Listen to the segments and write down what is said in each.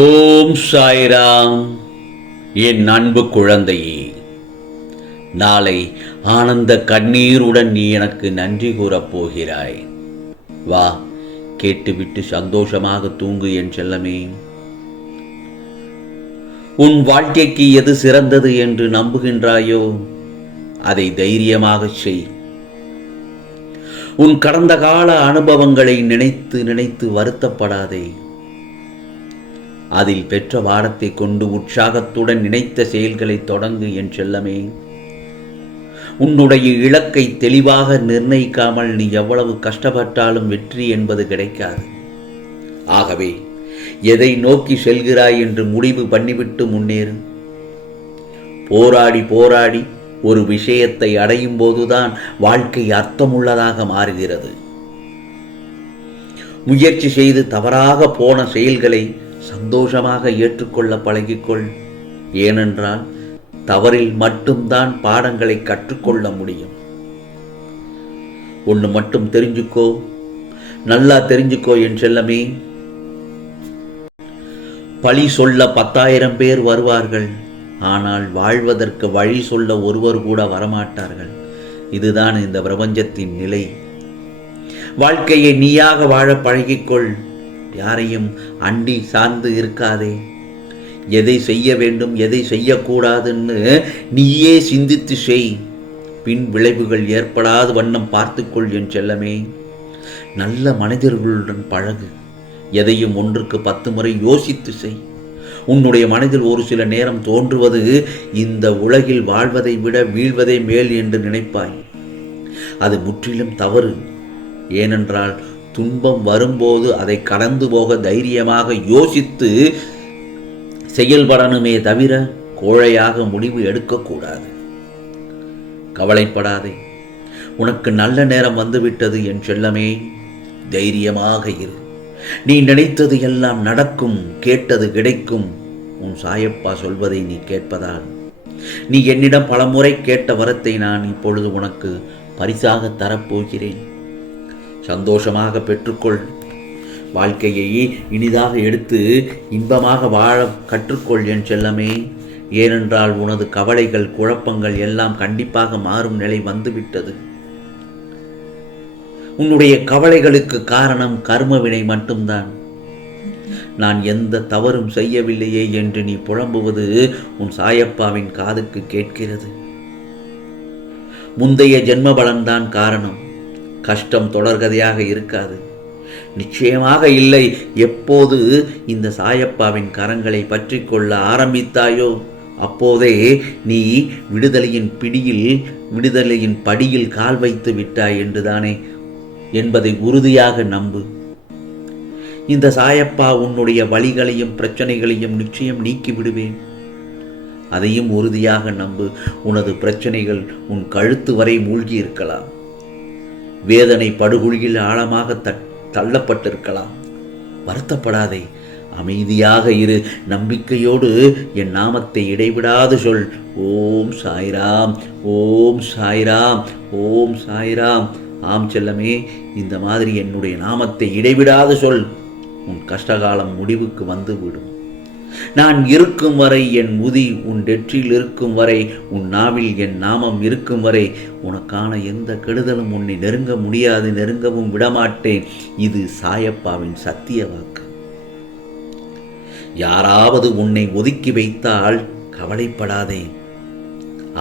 ஓம் சாய்ராம். என் அன்பு குழந்தையே, நாளை ஆனந்த கண்ணீருடன் நீ எனக்கு நன்றி கூறப் போகிறாய். வா, கேட்டுவிட்டு சந்தோஷமாக தூங்கு என் செல்லமே. உன் வாழ்க்கைக்கு எது சிறந்தது என்று நம்புகின்றாயோ அதை தைரியமாக செய். உன் கடந்த கால அனுபவங்களை நினைத்து நினைத்து வருத்தப்படாதே. அதில் பெற்ற பாடத்தை கொண்டு உற்சாகத்துடன் நினைத்த செயல்களை தொடங்கு என் செல்லமே. உன்னுடைய இலக்கை தெளிவாக நிர்ணயிக்காமல் நீ எவ்வளவு கஷ்டப்பட்டாலும் வெற்றி என்பது கிடைக்காது. ஆகவே எதை நோக்கி செல்கிறாய் என்று முடிவு பண்ணிவிட்டு முன்னேறு. போராடி போராடி ஒரு விஷயத்தை அடையும் போதுதான் வாழ்க்கை அர்த்தமுள்ளதாக மாறுகிறது. முயற்சி செய்து தவறாக போன செயல்களை சந்தோஷமாக ஏற்றுக்கொள்ள பழகிக்கொள். ஏனென்றால் தவறில் மட்டும்தான் பாடங்களை கற்றுக்கொள்ள முடியும். ஒன்று மட்டும் தெரிஞ்சுக்கோ, நல்லா தெரிஞ்சுக்கோ என் செல்லமே. பழி சொல்ல 10,000 பேர் வருவார்கள், ஆனால் வாழ்வதற்கு வழி சொல்ல ஒருவர் கூட வரமாட்டார்கள். இதுதான் இந்த பிரபஞ்சத்தின் நிலை. வாழ்க்கையை நீயாக வாழ பழகிக்கொள். யாரையும் அண்டி சார்ந்து இருக்காதே. எதை செய்ய வேண்டும் எதை செய்யக்கூடாதுன்னு நீயே சிந்தித்து செய். பின் விளைவுகள் ஏற்படாத வண்ணம் பார்த்துக்கொள் என் செல்லமே. நல்ல மனிதர்களுடன் பழகு. எதையும் 1க்கு 10 முறை யோசித்து செய். உன்னுடைய மனதில் ஒரு சில நேரம் தோன்றுவது, இந்த உலகில் வாழ்வதை விட வீழ்வதே மேல் என்று நினைப்பாய். அது முற்றிலும் தவறு. ஏனென்றால் துன்பம் வரும்போது அதை கடந்து போக தைரியமாக யோசித்து செயல்படணுமே தவிர கோழையாக முடிவு எடுக்கக்கூடாது. கவலைப்படாதே, உனக்கு நல்ல நேரம் வந்துவிட்டது என் செல்லமே. தைரியமாக இரு. நீ நினைத்தது எல்லாம் நடக்கும், கேட்டது கிடைக்கும். உன் சாயப்பா சொல்வதை நீ கேட்பதால் நீ என்னிடம் பலமுறை கேட்ட வரத்தை நான் இப்பொழுது உனக்கு பரிசாக தரப்போகிறேன். சந்தோஷமாக பெற்றுக்கொள். வாழ்க்கையை இனிதாக எடுத்து இன்பமாக வாழ கற்றுக்கொள் என் செல்லமே. ஏனென்றால் உனது கவலைகள் குழப்பங்கள் எல்லாம் கண்டிப்பாக மாறும் நிலை வந்துவிட்டது. உன்னுடைய கவலைகளுக்கு காரணம் கர்மவினை மட்டும்தான். நான் எந்த தவறும் செய்யவில்லையே என்று நீ புலம்புவது உன் சாயப்பாவின் காதுக்கு கேட்கிறது. முந்தைய ஜென்ம பலன்தான் காரணம். கஷ்டம் தொடர்கதையாக இருக்காது, நிச்சயமாக இல்லை. எப்போது இந்த சாயப்பாவின் கரங்களை பற்றி கொள்ள ஆரம்பித்தாயோ அப்போதே நீ விடுதலையின் படியில் கால் வைத்து விட்டாய் என்றுதானே என்பதை உறுதியாக நம்பு. இந்த சாயப்பா உன்னுடைய வலிகளையும் பிரச்சனைகளையும் நிச்சயம் நீக்கி விடுவேன். அதையும் உறுதியாக நம்பு. உனது பிரச்சனைகள் உன் கழுத்து வரை மூழ்கி இருக்கலாம். வேதனை படுகொழியில் ஆழமாக தள்ளப்பட்டிருக்கலாம். வருத்தப்படாதே, அமைதியாக இரு. நம்பிக்கையோடு என் நாமத்தை இடைவிடாது சொல். ஓம் சாய்ராம், ஓம் சாய்ராம், ஓம் சாய்ராம். ஆம் செல்லமே, இந்த மாதிரி என்னுடைய நாமத்தை இடைவிடாது சொல். உன் கஷ்டகாலம் முடிவுக்கு வந்துவிடும். நான் இருக்கும் வரை என் முதி உன் நெற்றியில் இருக்கும் வரை, உன் நாவில் என் நாமம் இருக்கும் வரை உனக்கான எந்த கெடுதலும் உன்னை நெருங்க முடியாது, நெருங்கவும் விடமாட்டேன். இது சாயப்பாவின் சத்திய வாக்கு. யாராவது உன்னை ஒதுக்கி வைத்தால் கவலைப்படாதே.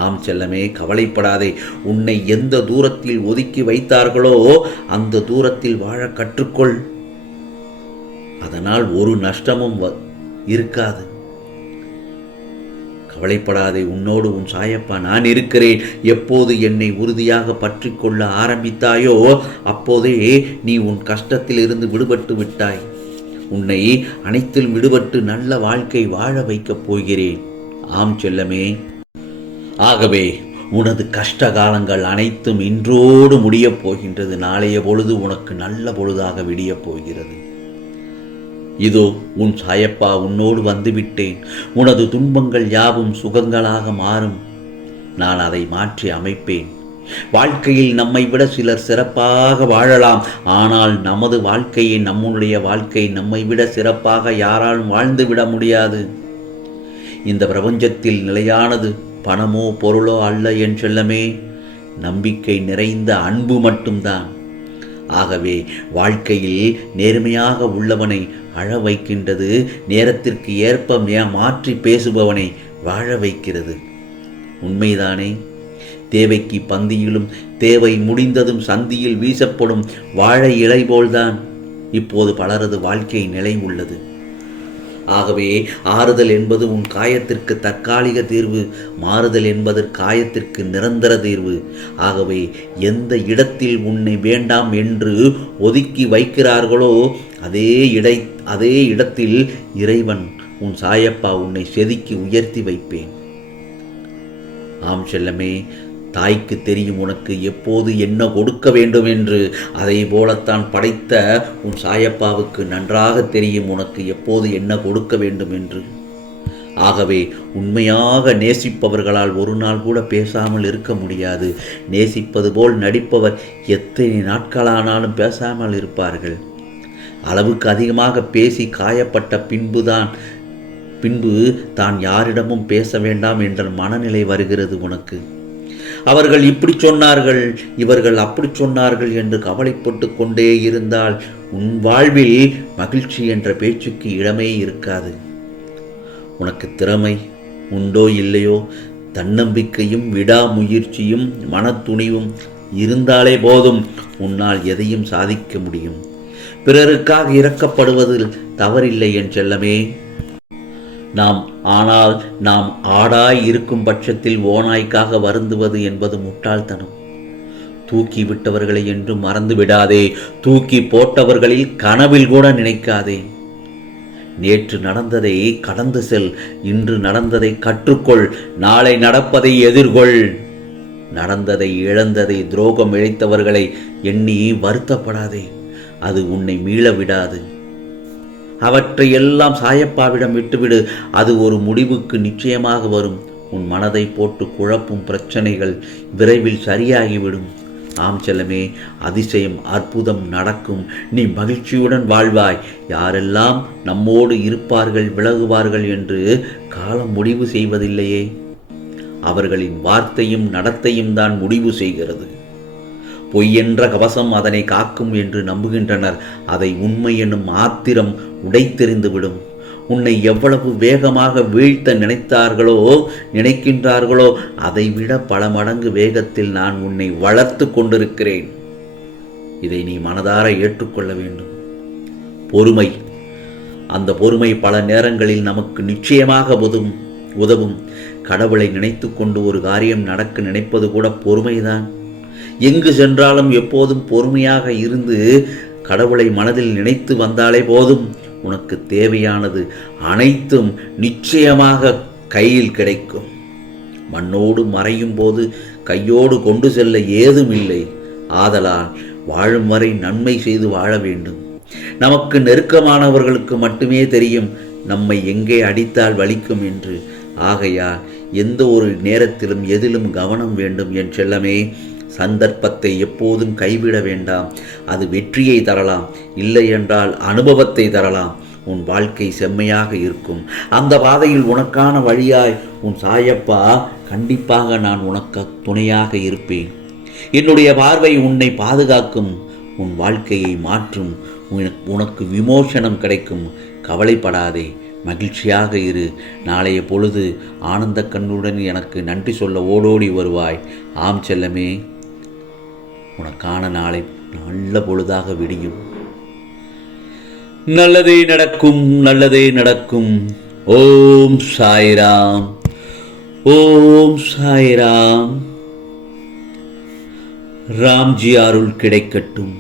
ஆம் செல்லமே, கவலைப்படாதே. உன்னை எந்த தூரத்தில் ஒதுக்கி வைத்தார்களோ அந்த தூரத்தில் வாழ கற்றுக்கொள். அதனால் ஒரு நஷ்டமும் இருக்காது. கவலைப்படாதே, உன்னோடு உன் சாயப்பா நான் இருக்கிறேன். எப்போது என்னை உறுதியாக பற்றி கொள்ள ஆரம்பித்தாயோ அப்போதே நீ உன் கஷ்டத்தில் இருந்து விடுபட்டு விட்டாய். உன்னை அனைத்தில் விடுபட்டு நல்ல வாழ்க்கை வாழ வைக்கப் போகிறேன். ஆம் செல்லமே. ஆகவே உனது கஷ்ட காலங்கள் அனைத்தும் இன்றோடு முடியப் போகின்றது. நாளைய பொழுது உனக்கு நல்ல பொழுதாக விடியப் போகிறது. இதோ உன் சாயப்பா உன்னோடு வந்துவிட்டேன். உனது துன்பங்கள் யாவும் சுகங்களாக மாறும். நான் அதை மாற்றி அமைப்பேன். வாழ்க்கையில் நம்மை விட சிலர் சிறப்பாக வாழலாம். ஆனால் நமது வாழ்க்கையை, நம்முடைய வாழ்க்கை நம்மை விட சிறப்பாக யாராலும் வாழ்ந்து விட முடியாது. இந்த பிரபஞ்சத்தில் நிலையானது பணமோ பொருளோ அல்ல என் செல்லமே, நம்பிக்கை நிறைந்த அன்பு மட்டும்தான். ஆகவே வாழ்க்கையில் நேர்மையாக உள்ளவனை அழ வைக்கின்றது, நேரத்திற்கு ஏற்ப மாற்றி பேசுபவனை வாழ வைக்கிறது. உண்மைதானே? தேவைக்கு பந்தியிலும் தேவை முடிந்ததும் சந்தியில் வீசப்படும் வாழை இலை போல்தான் இப்போது பலரது வாழ்க்கை நிலை உள்ளது. ஆகவே ஆறுதல் என்பது உன் காயத்திற்கு தற்காலிக தீர்வு, மாறுதல் என்பது காயத்திற்கு நிரந்தர தீர்வு. ஆகவே எந்த இடத்தில் உன்னை வேண்டாம் என்று ஒதுக்கி வைக்கிறார்களோ அதே இடத்தில் இறைவன் உன் சாயப்பா உன்னை செதுக்கி உயர்த்தி வைப்பேன். ஆம் செல்லமே, தாய்க்கு தெரியும் உனக்கு எப்போது என்ன கொடுக்க வேண்டும் என்று. அதை போலத்தான் படைத்த உன் சாயப்பாவுக்கு நன்றாக தெரியும் உனக்கு எப்போது என்ன கொடுக்க வேண்டும் என்று. ஆகவே உண்மையாக நேசிப்பவர்களால் ஒரு நாள் கூட பேசாமல் இருக்க முடியாது. நேசிப்பது போல் நடிப்பவர் எத்தனை நாட்களானாலும் பேசாமல் இருப்பார்கள். அளவுக்கு அதிகமாக பேசி காயப்பட்ட பின்பு தான் யாரிடமும் பேச வேண்டாம் என்ற மனநிலை வருகிறது உனக்கு. அவர்கள் இப்படி சொன்னார்கள், இவர்கள் அப்படி சொன்னார்கள் என்று கவலைப்பட்டு கொண்டே இருந்தால் உன் வாழ்வில் மகிழ்ச்சி என்ற பேச்சுக்கு இடமே இருக்காது. உனக்கு திறமை உண்டோ இல்லையோ, தன்னம்பிக்கையும் விடாமுயற்சியும் மனத்துணிவும் இருந்தாலே போதும், உன்னால் எதையும் சாதிக்க முடியும். பிறருக்காக இரக்கப்படுவதில் தவறில்லை என் செல்லமே. ஆனால் நாம் ஆடாய் இருக்கும் பட்சத்தில் ஓநாய்க்காக வருந்துவது என்பது முட்டாள்தனம். தூக்கி விட்டவர்களை என்றும் மறந்து விடாதே. தூக்கி போட்டவர்களில் கனவில் கூட நினைக்காதே. நேற்று நடந்ததை கடந்து செல். இன்று நடந்ததை கற்றுக்கொள். நாளை நடப்பதை எதிர்கொள். நடந்ததை, இழந்ததை, துரோகம் இழைத்தவர்களை எண்ணி வருத்தப்படாதே. அது உன்னை மீள விடாது. அவற்றை எல்லாம் சாயப்பாவிடம் விட்டுவிடு. அது ஒரு முடிவுக்கு நிச்சயமாக வரும். உன் மனதை போட்டு குழப்பும் பிரச்சனைகள் விரைவில் சரியாகிவிடும். ஆம் செல்லமே, அதிசயம், அற்புதம் நடக்கும். நீ மகிழ்ச்சியுடன் வாழ்வாய். யாரெல்லாம் நம்மோடு இருப்பார்கள், விலகுவார்கள் என்று காலம் முடிவு செய்வதில்லையே. அவர்களின் வார்த்தையும் நடத்தையும் தான் முடிவு செய்கிறது. பொய் என்ற கவசம் அதனை காக்கும் என்று நம்புகின்றனர். அதை உண்மை என்னும் ஆத்திரம் உடைத்தெறிந்துவிடும். உன்னை எவ்வளவு வேகமாக வீழ்த்த நினைக்கின்றார்களோ அதைவிட பல மடங்கு வேகத்தில் நான் உன்னை வளர்த்து கொண்டிருக்கிறேன். இதை நீ மனதார ஏற்றுக்கொள்ள வேண்டும். பொறுமை, அந்த பொறுமை பல நேரங்களில் நமக்கு நிச்சயமாக உதவும். கடவுளை நினைத்து கொண்டு ஒரு காரியம் நடக்க நினைப்பது கூட பொறுமைதான். எங்கு சென்றாலும் எப்போதும் பொறுமையாக இருந்து கடவுளை மனதில் நினைத்து வந்தாலே போதும், உனக்கு தேவையானது அனைத்தும் நிச்சயமாக கையில் கிடைக்கும். மண்ணோடு மறையும் போது கையோடு கொண்டு செல்ல ஏதும் இல்லை. ஆதலால் வாழும் வரை நன்மை செய்து வாழ வேண்டும். நமக்கு நெருக்கமானவர்களுக்கு மட்டுமே தெரியும் நம்மை எங்கே அடித்தால் வலிக்கும் என்று. ஆகையால் எந்த ஒரு நேரத்திலும் எதிலும் கவனம் வேண்டும் என் செல்லமே. சந்தர்ப்பத்தை எப்போதும் கைவிட வேண்டாம். அது வெற்றியை தரலாம், இல்லை என்றால் அனுபவத்தை தரலாம். உன் வாழ்க்கை செம்மையாக இருக்கும். அந்த பாதையில் உனக்கான வழியாய் உன் சாயப்பா கண்டிப்பாக நான் உனக்கு துணையாக இருப்பேன். என்னுடைய பார்வை உன்னை பாதுகாக்கும். உன் வாழ்க்கையை மாற்றும். உனக்கு விமோசனம் கிடைக்கும். கவலைப்படாதே, மகிழ்ச்சியாக இரு. நாளைய பொழுது ஆனந்த கண்ணுடன் எனக்கு நன்றி சொல்ல ஓடோடி வருவாய். ஆம் செல்லமே, உனக்கான நாளை நல்ல பொழுதாக விடியும். நல்லதே நடக்கும், நல்லதே நடக்கும். ஓம் சாய்ராம், ஓம் சாய்ராம். ராம்ஜி அருள் கிடைக்கட்டும்.